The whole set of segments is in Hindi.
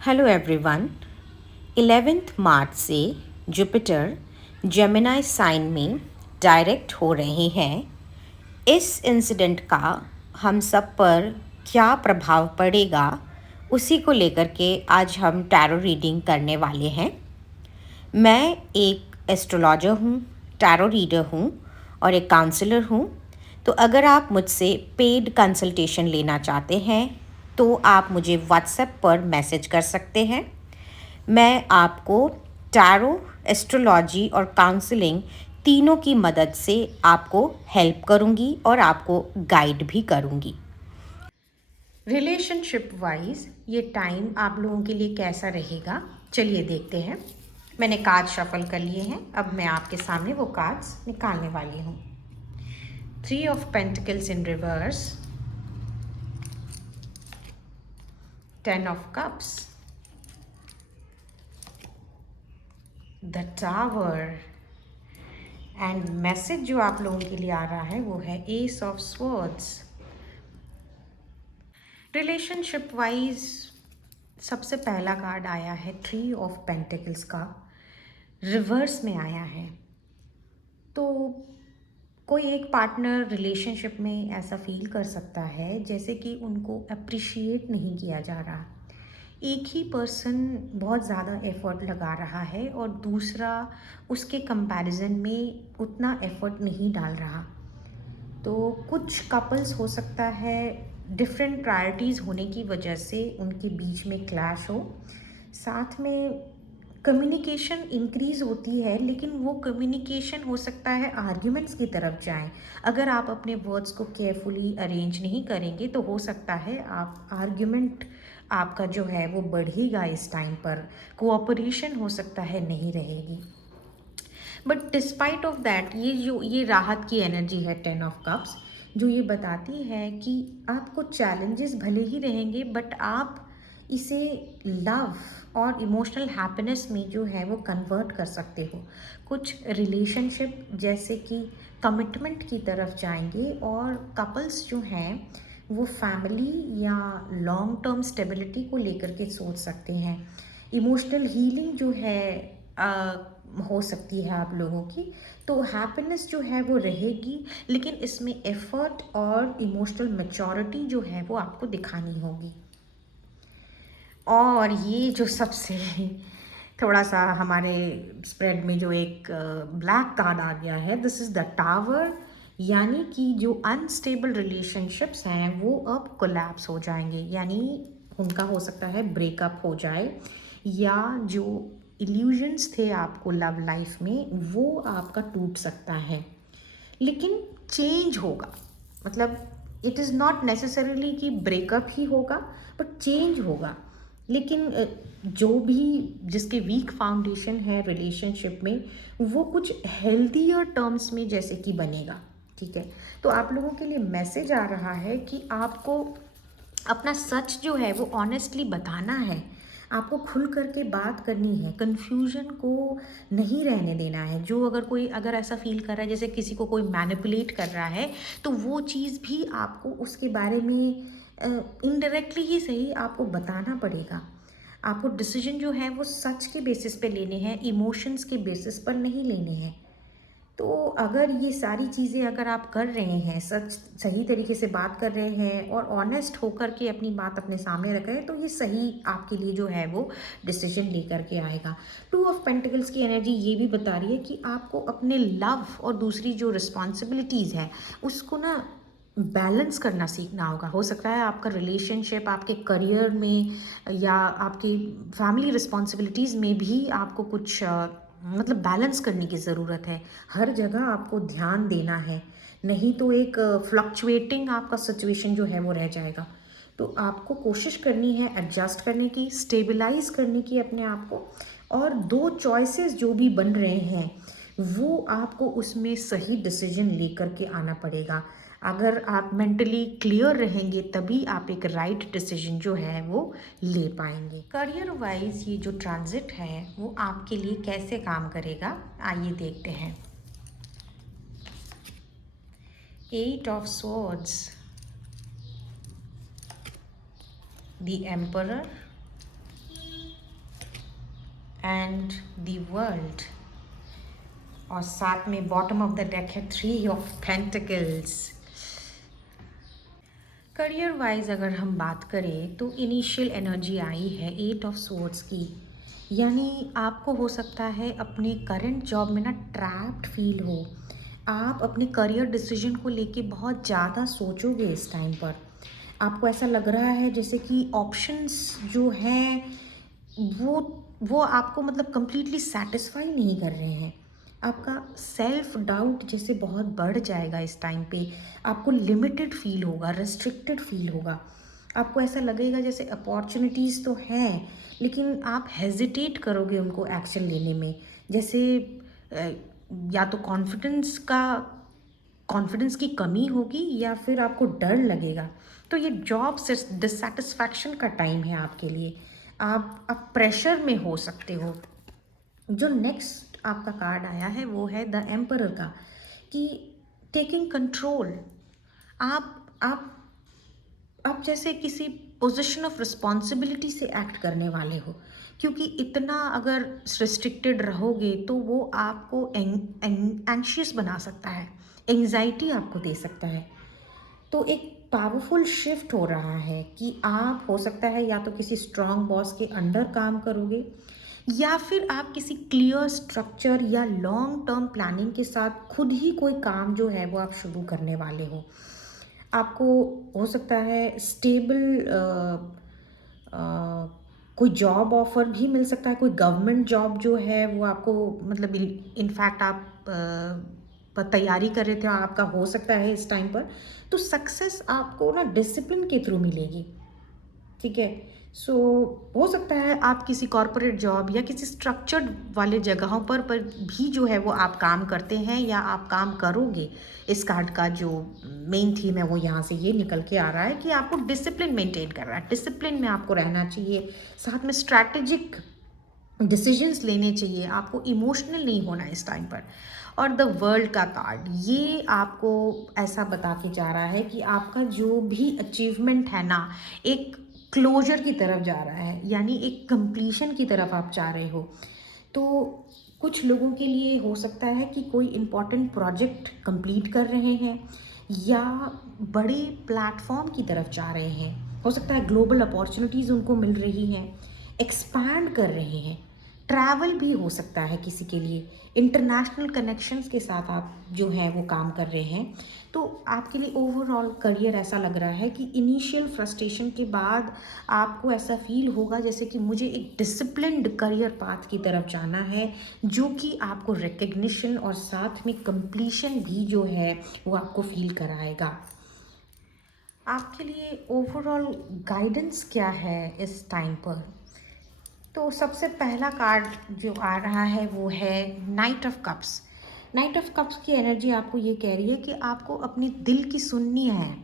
Hello everyone. 11 मार्च से जुपिटर जेमिनी साइन में डायरेक्ट हो रहे हैं। इस इंसिडेंट का हम सब पर क्या प्रभाव पड़ेगा, उसी को लेकर के आज हम टैरो रीडिंग करने वाले हैं। मैं एक एस्ट्रोलॉजर हूँ, टैरो रीडर हूँ और एक काउंसलर हूँ। तो अगर आप मुझसे पेड कंसल्टेशन लेना चाहते हैं तो आप मुझे व्हाट्सएप पर मैसेज कर सकते हैं। मैं आपको टैरो, एस्ट्रोलॉजी और काउंसलिंग तीनों की मदद से आपको हेल्प करूंगी और आपको गाइड भी करूंगी। रिलेशनशिप वाइज ये टाइम आप लोगों के लिए कैसा रहेगा, चलिए देखते हैं। मैंने कार्ड शफल कर लिए हैं। अब मैं आपके सामने वो कार्ड्स निकालने वाली हूँ। 3 of pentacles in reverse, 10 of cups, the tower and message जो आप लोगों के लिए आ रहा है वो है S of swords. Relationship wise सबसे पहला कार्ड आया है 3 ऑफ पेंटिकल्स का, रिवर्स में आया है। तो कोई एक पार्टनर रिलेशनशिप में ऐसा फील कर सकता है जैसे कि उनको अप्रिशिएट नहीं किया जा रहा। एक ही पर्सन बहुत ज़्यादा एफ़र्ट लगा रहा है और दूसरा उसके कंपैरिजन में उतना एफ़र्ट नहीं डाल रहा। तो कुछ कपल्स हो सकता है डिफरेंट प्रायोरिटीज़ होने की वजह से उनके बीच में क्लैश हो। साथ में कम्युनिकेशन इंक्रीज़ होती है, लेकिन वो कम्युनिकेशन हो सकता है आर्ग्यूमेंट्स की तरफ जाए। अगर आप अपने वर्ड्स को केयरफुली अरेंज नहीं करेंगे तो हो सकता है आप आर्ग्यूमेंट आपका जो है वो बढ़ेगा। इस टाइम पर कोऑपरेशन हो सकता है नहीं रहेगी। बट डिस्पाइट ऑफ दैट ये राहत की एनर्जी है 10 ऑफ कप्स, जो ये बताती है कि आपको चैलेंजेस भले ही रहेंगे बट आप इसे लव और इमोशनल हैप्पीनेस में जो है वो कन्वर्ट कर सकते हो। कुछ रिलेशनशिप जैसे कि कमिटमेंट की तरफ जाएंगे और कपल्स जो हैं वो फैमिली या लॉन्ग टर्म स्टेबिलिटी को लेकर के सोच सकते हैं। इमोशनल हीलिंग जो है हो सकती है आप लोगों की। तो हैप्पीनेस जो है वो रहेगी, लेकिन इसमें एफर्ट और इमोशनल मैच्योरिटी जो है वो आपको दिखानी होगी। और ये जो सबसे थोड़ा सा हमारे स्प्रेड में जो एक ब्लैक कार्ड आ गया है, दिस इज़ द टावर, यानी कि जो अनस्टेबल रिलेशनशिप्स हैं वो अब कोलैप्स हो जाएंगे, यानी उनका हो सकता है ब्रेकअप हो जाए, या जो इल्यूजन्स थे आपको लव लाइफ में वो आपका टूट सकता है। लेकिन चेंज होगा, मतलब इट इज़ नॉट नेसेसरीली कि ब्रेकअप ही होगा, बट चेंज होगा। लेकिन जो भी जिसके वीक फाउंडेशन है रिलेशनशिप में, वो कुछ हेल्दियर टर्म्स में जैसे कि बनेगा। ठीक है, तो आप लोगों के लिए मैसेज आ रहा है कि आपको अपना सच जो है वो ऑनेस्टली बताना है। आपको खुल करके बात करनी है, कन्फ्यूजन को नहीं रहने देना है। जो अगर ऐसा फील कर रहा है जैसे किसी को कोई मैनिपुलेट कर रहा है, तो वो चीज़ भी आपको उसके बारे में इनडायरेक्टली ही सही आपको बताना पड़ेगा। आपको डिसीजन जो है वो सच के बेसिस पे लेने हैं, इमोशंस के बेसिस पर नहीं लेने हैं। तो अगर ये सारी चीज़ें अगर आप कर रहे हैं, सच सही तरीके से बात कर रहे हैं और ऑनेस्ट होकर के अपनी बात अपने सामने रख रहे हैं, तो ये सही आपके लिए जो है वो डिसीजन लेकर के आएगा। 2 ऑफ पेंटिकल्स की एनर्जी ये भी बता रही है कि आपको अपने लव और दूसरी जो रिस्पॉन्सिबिलिटीज़ है उसको ना बैलेंस करना सीखना होगा। हो सकता है आपका रिलेशनशिप आपके करियर में या आपकी फैमिली रिस्पॉन्सिबिलिटीज़ में भी आपको कुछ मतलब बैलेंस करने की ज़रूरत है। हर जगह आपको ध्यान देना है, नहीं तो एक फ्लक्चुएटिंग आपका सिचुएशन जो है वो रह जाएगा। तो आपको कोशिश करनी है एडजस्ट करने की, स्टेबलाइज करने की अपने आप को, और 2 चॉइसेस जो भी बन रहे हैं वो आपको उसमें सही डिसीजन लेकर के आना पड़ेगा। अगर आप मेंटली क्लियर रहेंगे तभी आप एक राइट डिसीजन जो है वो ले पाएंगे। करियर वाइज ये जो ट्रांजिट है वो आपके लिए कैसे काम करेगा, आइए देखते हैं। 8 of swords, the emperor, and the world. और साथ में बॉटम ऑफ द डेक है 3 ऑफ पेंटिकल्स। करियर वाइज अगर हम बात करें तो इनिशियल एनर्जी आई है 8 ऑफ स्वॉर्ड्स की, यानी आपको हो सकता है अपने करंट जॉब में ना ट्रैप्ड फील हो। आप अपने करियर डिसीजन को लेके बहुत ज़्यादा सोचोगे इस टाइम पर। आपको ऐसा लग रहा है जैसे कि ऑप्शंस जो हैं वो वो आपको मतलब कंप्लीटली सेटिस्फाई नहीं कर रहे हैं। आपका सेल्फ डाउट जैसे बहुत बढ़ जाएगा इस टाइम पे। आपको लिमिटेड फील होगा, रेस्ट्रिक्टेड फील होगा। आपको ऐसा लगेगा जैसे अपॉर्चुनिटीज़ तो हैं लेकिन आप हेजिटेट करोगे उनको एक्शन लेने में। जैसे अ, या तो कॉन्फिडेंस की कमी होगी या फिर आपको डर लगेगा। तो ये जॉब से डिससेटिस्फैक्शन का टाइम है आपके लिए। आप प्रेशर में हो सकते हो। जो नेक्स्ट आपका कार्ड आया है वो है द एम्परर का, कि टेकिंग कंट्रोल। आप आप जैसे किसी पोजीशन ऑफ रिस्पॉन्सिबिलिटी से एक्ट करने वाले हो, क्योंकि इतना अगर रिस्ट्रिक्टेड रहोगे तो वो आपको एंशियस बना सकता है, एंजाइटी आपको दे सकता है। तो एक पावरफुल शिफ्ट हो रहा है कि आप हो सकता है या तो किसी स्ट्रॉन्ग बॉस के अंडर काम करोगे या फिर आप किसी क्लियर स्ट्रक्चर या लॉन्ग टर्म प्लानिंग के साथ खुद ही कोई काम जो है वो आप शुरू करने वाले हो। आपको हो सकता है स्टेबल कोई जॉब ऑफर भी मिल सकता है। कोई गवर्नमेंट जॉब जो है वो आपको मतलब इनफैक्ट आप पर तैयारी कर रहे थे, आपका हो सकता है इस टाइम पर। तो सक्सेस आपको ना डिसिप्लिन के थ्रू मिलेगी, ठीक है। सो हो सकता है आप किसी कॉरपोरेट जॉब या किसी स्ट्रक्चर्ड वाले जगहों पर भी जो है वो आप काम करते हैं या आप काम करोगे। इस कार्ड का जो मेन थीम है वो यहाँ से ये निकल के आ रहा है कि आपको डिसिप्लिन मेंटेन करना है, डिसिप्लिन में आपको रहना चाहिए। साथ में स्ट्रैटेजिक डिसीजंस लेने चाहिए, आपको इमोशनल नहीं होना इस टाइम पर। और द वर्ल्ड का कार्ड ये आपको ऐसा बता के जा रहा है कि आपका जो भी अचीवमेंट है ना एक क्लोजर की तरफ जा रहा है, यानी एक कंप्लीशन की तरफ आप जा रहे हो। तो कुछ लोगों के लिए हो सकता है कि कोई इम्पॉर्टेंट प्रोजेक्ट कंप्लीट कर रहे हैं या बड़े प्लेटफॉर्म की तरफ जा रहे हैं। हो सकता है ग्लोबल अपॉर्चुनिटीज़ उनको मिल रही हैं, एक्सपैंड कर रहे हैं। ट्रैवल भी हो सकता है किसी के लिए, इंटरनेशनल कनेक्शंस के साथ आप जो है वो काम कर रहे हैं। तो आपके लिए ओवरऑल करियर ऐसा लग रहा है कि इनिशियल फ्रस्ट्रेशन के बाद आपको ऐसा फील होगा जैसे कि मुझे एक डिसिप्लिन्ड करियर पाथ की तरफ जाना है, जो कि आपको रिकग्निशन और साथ में कंप्लीशन भी जो है वो आपको फील कराएगा। आपके लिए ओवरऑल गाइडेंस क्या है इस टाइम पर? तो सबसे पहला कार्ड जो आ रहा है वो है night of cups. Night of cups की एनर्जी आपको ये कह रही है कि आपको अपने दिल की सुननी है।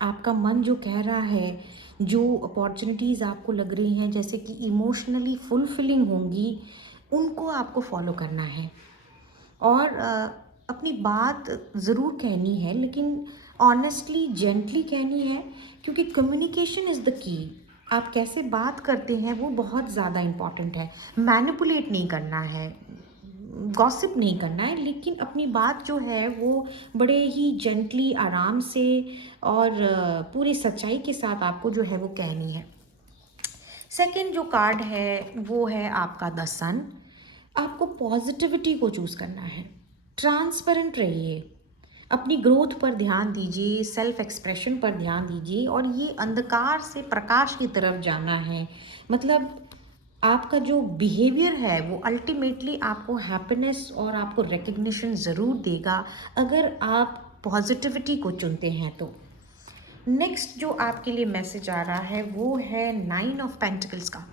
आपका मन जो कह रहा है, जो अपॉर्चुनिटीज़ आपको लग रही हैं जैसे कि इमोशनली फुलफिलिंग होंगी, उनको आपको फॉलो करना है। और अपनी बात ज़रूर कहनी है लेकिन ऑनेस्टली जेंटली कहनी है, क्योंकि कम्युनिकेशन इज़ द की। आप कैसे बात करते हैं वो बहुत ज़्यादा इम्पॉर्टेंट है। मैनिपुलेट नहीं करना है, गॉसिप नहीं करना है, लेकिन अपनी बात जो है वो बड़े ही जेंटली आराम से और पूरी सच्चाई के साथ आपको जो है वो कहनी है। सेकंड जो कार्ड है वो है आपका द सन। आपको पॉजिटिविटी को चूज़ करना है, ट्रांसपेरेंट रहिए, अपनी ग्रोथ पर ध्यान दीजिए, सेल्फ एक्सप्रेशन पर ध्यान दीजिए और ये अंधकार से प्रकाश की तरफ जाना है। मतलब आपका जो बिहेवियर है वो अल्टीमेटली आपको हैप्पीनेस और आपको रिकग्निशन ज़रूर देगा अगर आप पॉजिटिविटी को चुनते हैं तो। नेक्स्ट जो आपके लिए मैसेज आ रहा है वो है 9 ऑफ पेंटिकल्स का।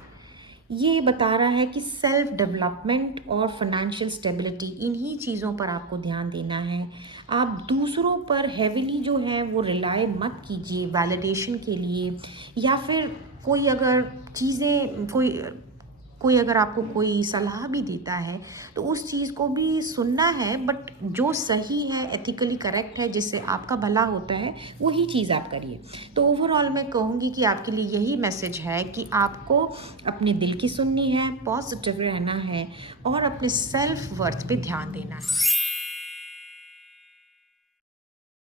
ये बता रहा है कि सेल्फ डेवलपमेंट और फाइनेंशियल स्टेबिलिटी, इन्हीं चीज़ों पर आपको ध्यान देना है। आप दूसरों पर हेविली जो है वो रिलाय मत कीजिए वैलिडेशन के लिए, या फिर कोई अगर चीज़ें कोई अगर आपको कोई सलाह भी देता है तो उस चीज़ को भी सुनना है, बट जो सही है, एथिकली करेक्ट है, जिससे आपका भला होता है, वही चीज़ आप करिए। तो ओवरऑल मैं कहूँगी कि आपके लिए यही मैसेज है कि आपको अपने दिल की सुननी है, पॉजिटिव रहना है और अपने सेल्फ वर्थ पे ध्यान देना है।